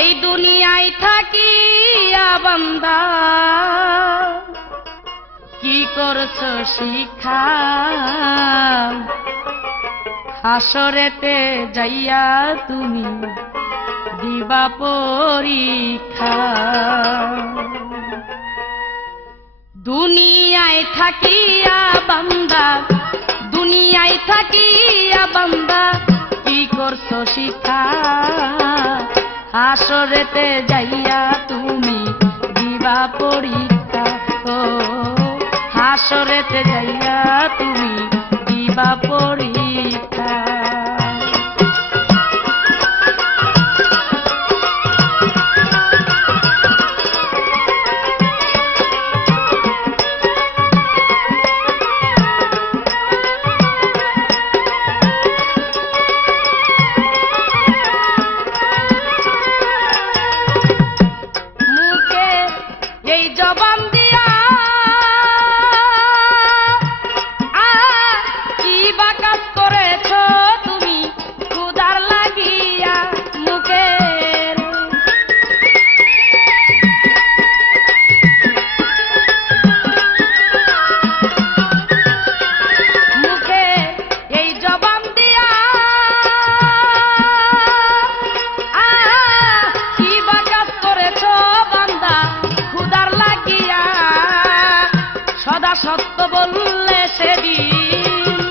এই দুনিয়ায় থাকিয়া বান্দা কি করছো শিক্ষা, হাসরেতে যাইয়া তুমি দিবা পরীক্ষা। দুনিয়ায় থাকিয়া বান্দা, দুনিয়ায় থাকিয়া বান্দা কি করছো শিক্ষা, হাসরেতে যাইয়া তুমি দিবা পরীক্ষা। ও হাসরেতে যাইয়া তুমি দিবা পরীক্ষা। এই জবান দিয়া কি বা কাজ করেছ তুমি ক্ষুধার লাগিয়া, মুখের মুখে এই জবান দিয়া কি বা কাজ করেছ বান্দা সদা সত্য বললে সেদিন,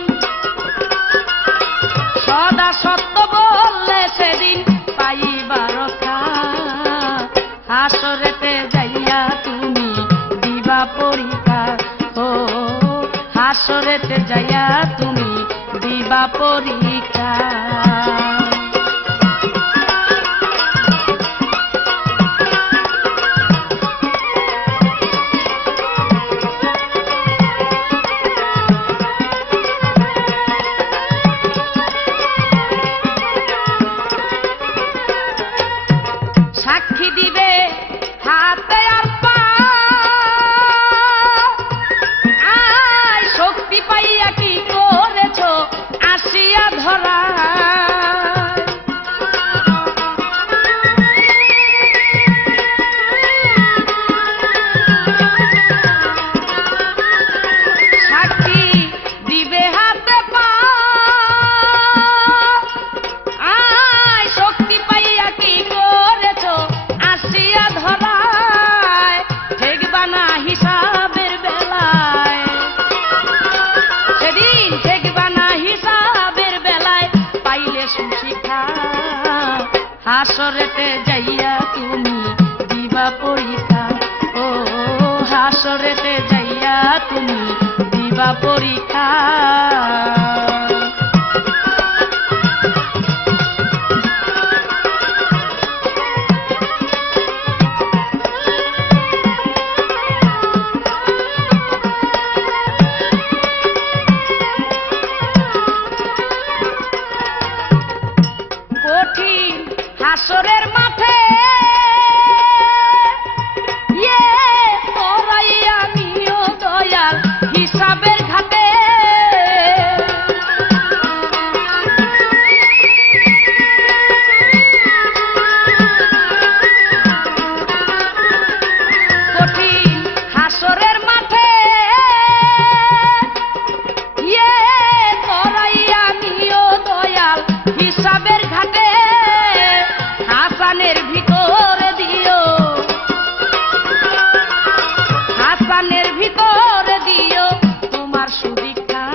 সদা সত্য বললে সেদিন পাইবা রক্ষা। হাসরেতে যাইয়া তুমি দিবা পরীক্ষা। ও হাসরেতে যাইয়া তুমি দিবা পরীক্ষা। সাক্ষী দিবে হাতে আর পা, আয় শক্তি পাইয়া কি করেছ আসিয়া ধরা। সাক্ষী দিবে হাতে পা, আয় শক্তি পাইয়া কি করেছ আসিয়া ধরায়। ঠেকবা না হিসাবের বেলায়, সেদিন ঠেকবা না হিসাবের বেলায় পাইলে সুশিক্ষা। হাসরেতে যাইয়া তুমি দিবা পরীক্ষা। ও হাসরেতে যাইয়া তুমি দিবা পরীক্ষা। কঠিন হাসরের মাঠে পড়াইয়া নিও দয়াল হিসাবের ঘাটে। কঠিন হাসরের মাঠে পড়াইয়া নিও দয়াল হিসাবের ঘাটে। হাসানের ভিতরে দিও, হাসানের ভিতরে দিও তোমার সুদীক্ষা।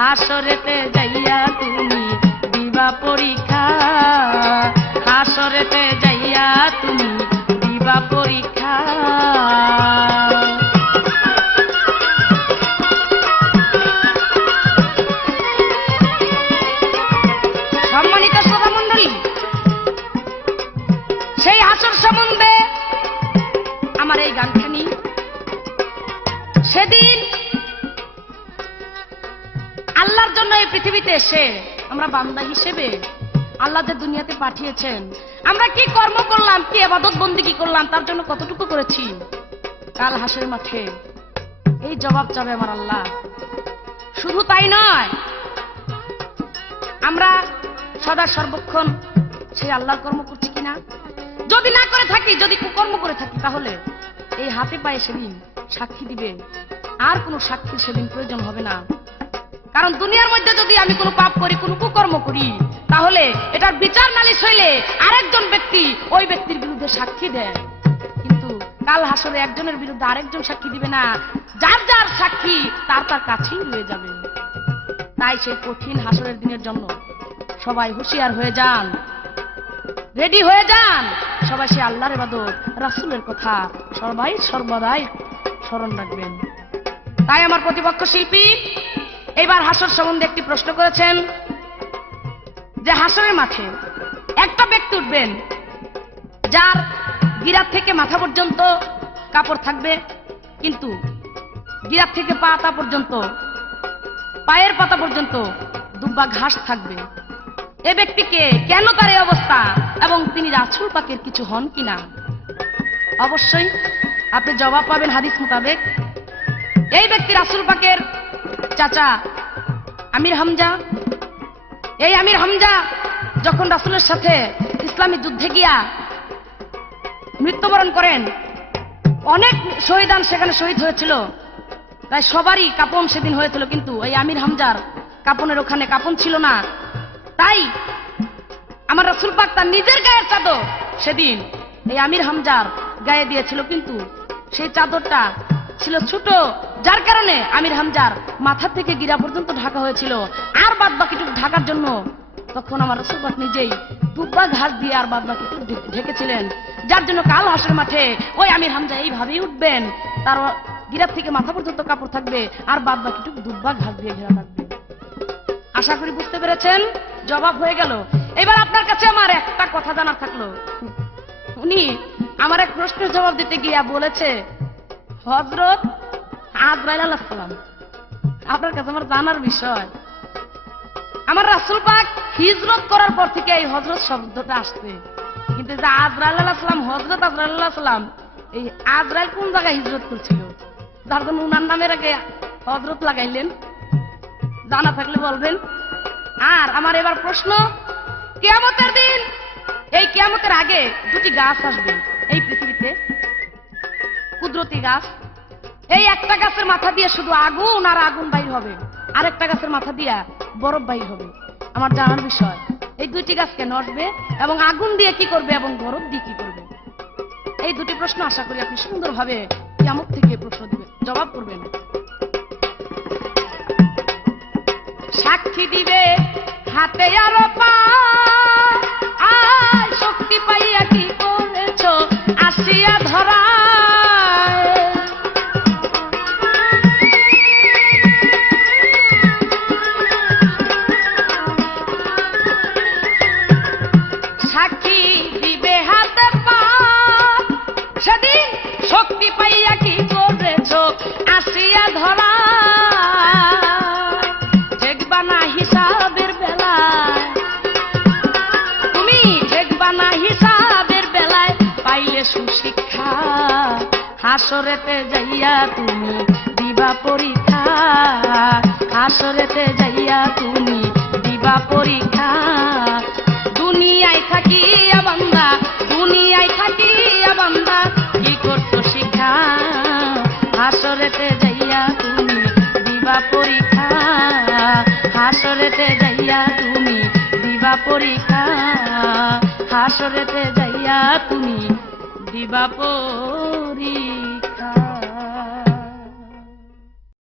হাসরেতে যাইয়া তুমি দিবা পরীক্ষা। হাসরেতে যাইয়া তুমি দিবা পরীক্ষা। সম্মানিত শ্রোতা মণ্ডলী, সেই হাসর সম্বন্ধে আমার এই গানখানি। সেদিন আল্লাহর জন্য এই পৃথিবীতে এসে আমরা বান্দা হিসেবে আল্লাহ যে দুনিয়াতে পাঠিয়েছেন, আমরা কি কর্ম করলাম, কি ইবাদত বন্দেগী করলাম, তার জন্য কতটুকু করেছি, কাল হাসরের মাঠে এই জবাব চাবে আমার আল্লাহ। শুধু তাই নয়, আমরা সদা সর্বক্ষণ সেই আল্লাহর কর্ম করছি না? যদি না করে থাকি, যদি কুকর্ম করে থাকি, তাহলে এই হাতে পায়ে সেদিন সাক্ষী দিবে, আর কোনো সাক্ষীর সেদিন প্রয়োজন হবে না। কারণ দুনিয়ার মধ্যে যদি আমি কোনো পাপ করি, কোনো কুকর্ম করি, তাহলে এটার বিচার নালিশ হইলে আরেকজন ব্যক্তি ওই ব্যক্তির বিরুদ্ধে সাক্ষী দেয়, কিন্তু কাল হাসরে একজনের বিরুদ্ধে আরেকজন সাক্ষী দিবে না, যার যার সাক্ষী তার তার কাছেই রয়ে যাবে। তাই সেই কঠিন হাসরের দিনের জন্য সবাই হুঁশিয়ার হয়ে যান, রেডি হয়ে যান। সবাই সে আল্লাহর ইবাদত, রাসূলের কথা সবাই সর্বদাই স্মরণ রাখবেন। তাই আমার প্রতিপক্ষ শিল্পী এবার হাসর সম্বন্ধে একটি প্রশ্ন করেছেন যে হাসরের মাঠে একটা ব্যক্তি উঠবেন যার গিরাত থেকে মাথা পর্যন্ত কাপড় থাকবে, কিন্তু গিরাত থেকে পাতা পর্যন্ত, পায়ের পাতা পর্যন্ত দুব্বা ঘাস থাকবে। এ ব্যক্তিকে কেন তার এই অবস্থা, এবং তিনি রাসূল পাকের কিছু হন কিনা? অবশ্যই আপনি জবাব পাবেন হাদিস মোতাবেক। এই ব্যক্তি রাসূল পাকের চাচা আমির হামজা। এই আমির হামজা যখন রাসূলের সাথে ইসলামী যুদ্ধে গিয়া মৃত্যুবরণ করেন, অনেক শহীদান সেখানে শহীদ হয়েছিল, তাই সবারই কাপন সেদিন হয়েছিল, কিন্তু এই আমির হামজার কাপনের ওখানে কাপন ছিল না। তাই আমার রাসূল পাক তার নিজের গায়ের চাদর সেদিন এই আমির হামজার গায়ে দিয়েছিল, কিন্তু সেই চাদরটা ছিল ছোট, যার কারণে আমির হামজার মাথা থেকে গিরা পর্যন্ত ঢাকা হয়েছিল, আর বাদ বাকিটুকু ঢাকার জন্য তখন আমার রাসূল পাক নিজেই দুব্বা ঘাস দিয়ে আর বাদ বাকিটুকু ঢেকেছিলেন, যার জন্য কাল হাসরের মাঠে ওই আমির হামজা এইভাবেই উঠবেন, তার গিরার থেকে মাথা পর্যন্ত কাপড় থাকবে আর বাদ বাকিটুকু দুব্বা ঘাস দিয়ে ঘেরা থাকবে। আশা করি বুঝতে পেরেছেন, জবাব হয়ে গেল। এবার আপনার কাছে আমার একটা কথা জানার থাকলো, উনি আমার এক প্রশ্নের জবাব দিতে গিয়া বলেছে হযরত আজরাইল আলাইহিস সালাম। আপনার কাছে আমার জানার বিষয়, আমার রাসূল পাক হিজরত করার পর থেকে এই হযরত শব্দটা আসছে, কিন্তু যে আজরাইল আলাইহিস সালাম, হযরত আজরাইল আলাইহিস সালাম, এই আজরাইল কোন জায়গায় হিজরত করছিল, যার জন্য উনার নামের আগে হযরত লাগাইলেন? জানা থাকলে বলবেন। আর আমার এবার প্রশ্ন, কিয়ামতের দিন, এই কিয়ামতের আগে দুটি গাছ আসবে এই পৃথিবীতে, কুদরতি গাছ। এই একটা গাছের মাথা দিয়ে শুধু আগুন আর আগুন বাইর হবে, আরেকটা গাছের মাথা দিয়ে বরফ বাইর হবে। আমার জানার বিষয়, এই দুইটি গাছ কেন আসবে, এবং আগুন দিয়ে কি করবে, এবং বরফ দিয়ে কি করবে? এই দুটি প্রশ্ন আশা করি আপনি সুন্দরভাবে কিয়ামত থেকে প্রশ্ন দিবেন, জবাব করবেন। সাক্ষী দিবে হাতে আর পা, আয় শক্তি পাইয়া কি করেছ আসিয়া ধরা। সাক্ষী দিবে হাতে পা, সেদিন শক্তি পাইয়া কি করেছ আসিয়া ধরা। সুশিক্ষা হাসরেতে যাইয়া তুমি দিবা পরীক্ষা, হাসরেতে যাইয়া তুমি দিবা পরীক্ষা। দুনিয়ায় থাকিয়া বান্দা, দুনিয়ায় থাকিয়া বান্দা কি করছো শিক্ষা, হাসরেতে যাইয়া তুমি দিবা পরীক্ষা, হাসরেতে যাইয়া তুমি দিবা পরীক্ষা, হাসরেতে যাইয়া তুমি দিবা